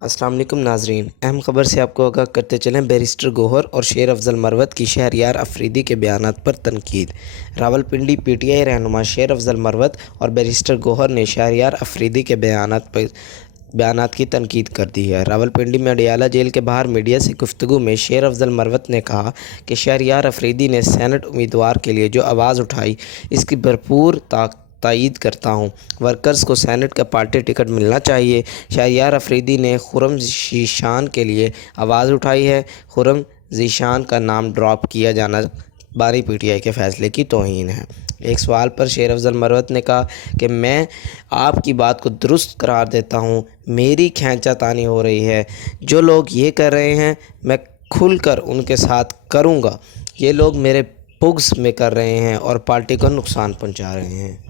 السلام علیکم ناظرین، اہم خبر سے آپ کو آگاہ کرتے چلیں۔ بیرسٹر گوہر اور شیر افضل مروت کی شہریار افریدی کے بیانات پر تنقید۔ راولپنڈی پی ٹی آئی رہنما شیر افضل مروت اور بیرسٹر گوہر نے شہریار افریدی کے بیانات کی تنقید کر دی ہے۔ راولپنڈی میں اڈیالہ جیل کے باہر میڈیا سے گفتگو میں شیر افضل مروت نے کہا کہ شہریار افریدی نے سینٹ امیدوار کے لیے جو آواز اٹھائی، اس کی بھرپور تائید کرتا ہوں۔ ورکرز کو سینٹ کا پارٹی ٹکٹ ملنا چاہیے۔ شہریار افریدی نے خرم ذیشان کے لیے آواز اٹھائی ہے۔ خرم ذیشان کا نام ڈراپ کیا جانا بانی پی ٹی آئی کے فیصلے کی توہین ہے۔ ایک سوال پر شیر افضل مروت نے کہا کہ میں آپ کی بات کو درست قرار دیتا ہوں، میری کھینچا تانی ہو رہی ہے۔ جو لوگ یہ کر رہے ہیں میں کھل کر ان کے ساتھ کروں گا۔ یہ لوگ میرے پگس میں کر رہے ہیں اور پارٹی کو نقصان پہنچا رہے ہیں۔